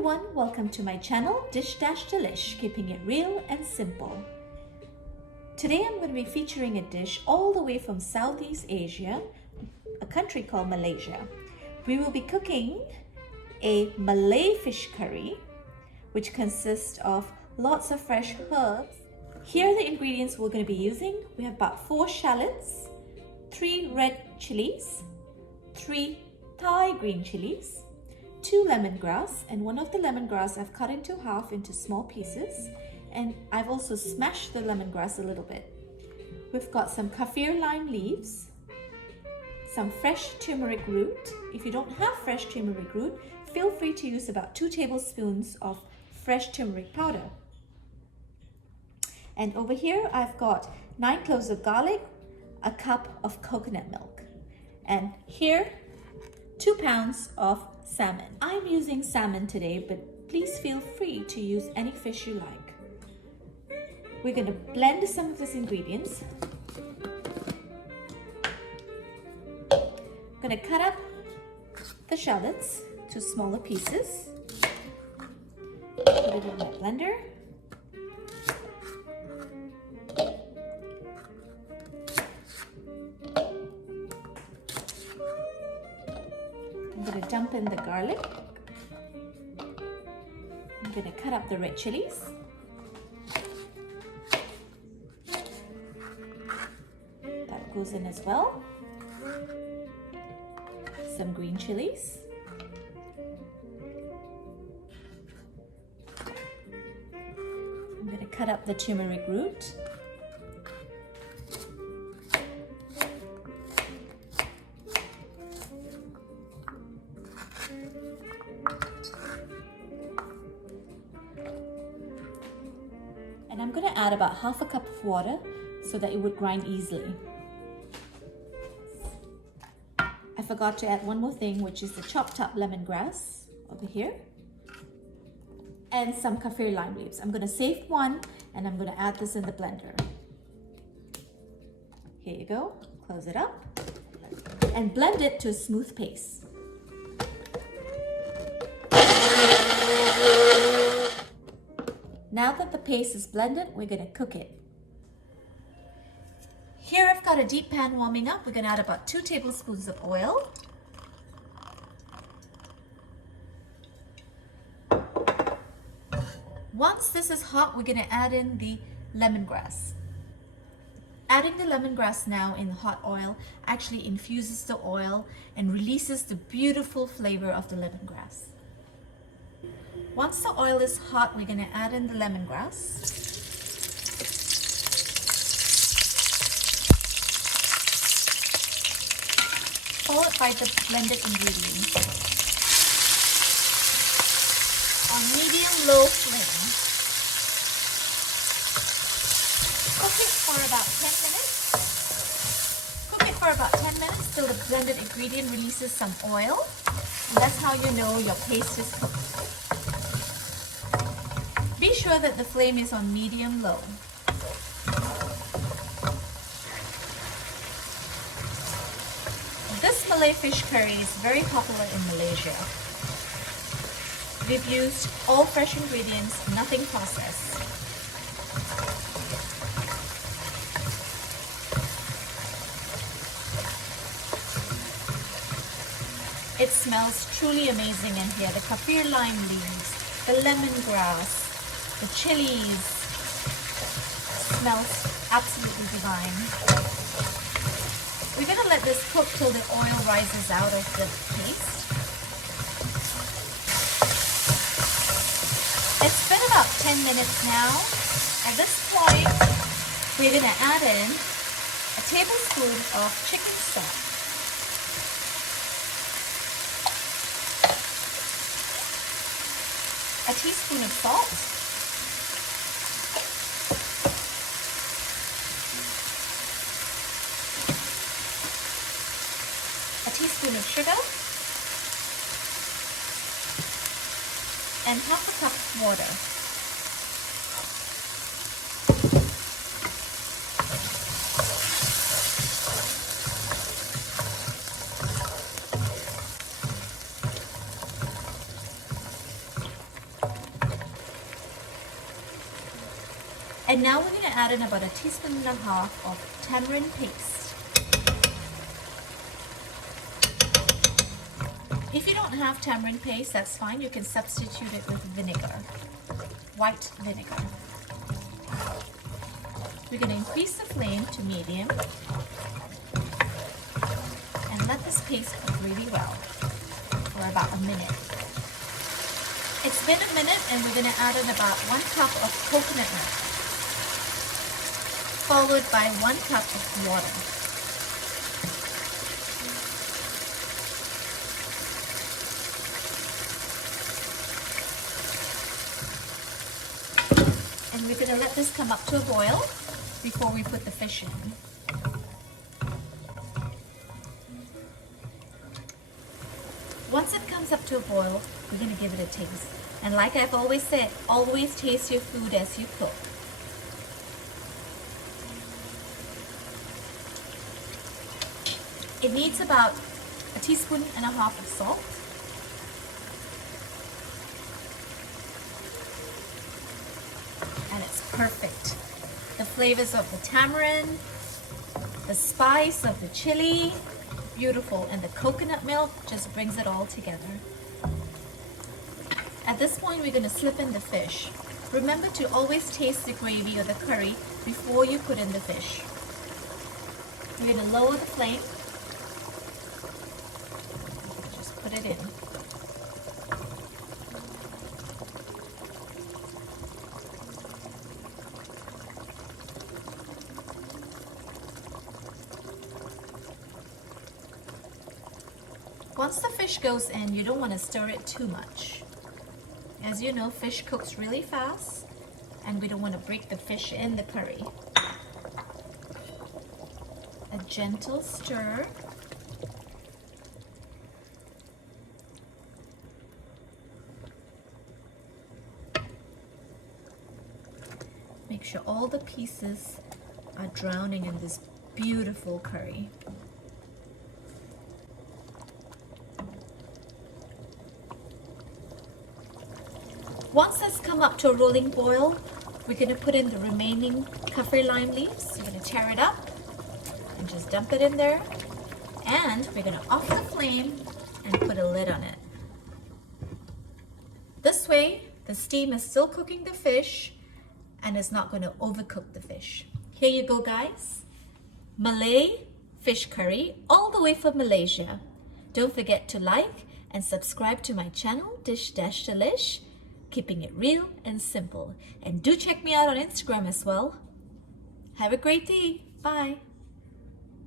everyone, welcome to my channel Dishdashdelish, keeping it real and simple. Today I'm going to be featuring a dish all the way from Southeast Asia, a country called Malaysia. We will be cooking a Malay fish curry, which consists of lots of fresh herbs. Here are the ingredients we're going to be using. We have about 4 shallots, 3 red chilies, 3 Thai green chilies, 2 lemongrass, and one of the lemongrass I've cut into half into small pieces, and I've also smashed the lemongrass a little bit. We've got some kaffir lime leaves, some fresh turmeric root. If you don't have fresh turmeric root, feel free to use about 2 tablespoons of fresh turmeric powder. And over here I've got 9 cloves of garlic, a cup of coconut milk, and here 2 pounds of salmon. I'm using salmon today, but please feel free to use any fish you like. We're going to blend some of these ingredients. I'm going to cut up the shallots to smaller pieces. Put it in my blender. I'm going to dump in the garlic. I'm going to cut up the red chilies. That goes in as well. Some green chilies. I'm going to cut up the turmeric root. And I'm going to add about half a cup of water so that it would grind easily. I forgot to add one more thing, which is the chopped up lemongrass over here and some kaffir lime leaves. I'm going to save one and I'm going to add this in the blender. Here you go. Close it up and blend it to a smooth paste. Now that the paste is blended, we're going to cook it. Here I've got a deep pan warming up. We're going to add about 2 tablespoons of oil. Once this is hot, we're going to add in the lemongrass. Adding the lemongrass now in hot oil actually infuses the oil and releases the beautiful flavor of the lemongrass. Once the oil is hot, we're going to add in the lemongrass. Followed by the blended ingredients. On medium-low flame. Cook it for about 10 minutes. Cook it for about 10 minutes till the blended ingredient releases some oil. And that's how you know your paste is cooked. Be sure that the flame is on medium-low. This Malay fish curry is very popular in Malaysia. We've used all fresh ingredients, nothing processed. It smells truly amazing in here. The kaffir lime leaves, the lemongrass, the chilies, smells absolutely divine. We're going to let this cook till the oil rises out of the paste. It's been about 10 minutes now. At this point, we're going to add in a tablespoon of chicken stock. A teaspoon of salt. A teaspoon of sugar, and half a cup of water. And now we're going to add in about 1.5 teaspoons of tamarind paste. If you don't have tamarind paste, that's fine. You can substitute it with vinegar, white vinegar. We're going to increase the flame to medium and let this paste cook really well for about a minute. It's been a minute and we're going to add in about 1 cup of coconut milk, followed by 1 cup of water. And we're going to let this come up to a boil before we put the fish in. Once it comes up to a boil, we're going to give it a taste. And like I've always said, always taste your food as you cook. It needs about 1.5 teaspoons of salt. And it's perfect. The flavors of the tamarind, the spice of the chili, beautiful, and the coconut milk just brings it all together. At this point, we're going to slip in the fish. Remember to always taste the gravy or the curry before you put in the fish. We're going to lower the flame. Just put it in. Once the fish goes in, you don't want to stir it too much. As you know, fish cooks really fast and we don't want to break the fish in the curry. A gentle stir. Make sure all the pieces are drowning in this beautiful curry. Once that's come up to a rolling boil, we're going to put in the remaining kaffir lime leaves. You're going to tear it up and just dump it in there. And we're going to off the flame and put a lid on it. This way, the steam is still cooking the fish and it's not going to overcook the fish. Here you go, guys. Malay fish curry all the way from Malaysia. Don't forget to like and subscribe to my channel, Dishdashdelish, keeping it real and simple. And do check me out on Instagram as well. Have a great day. Bye.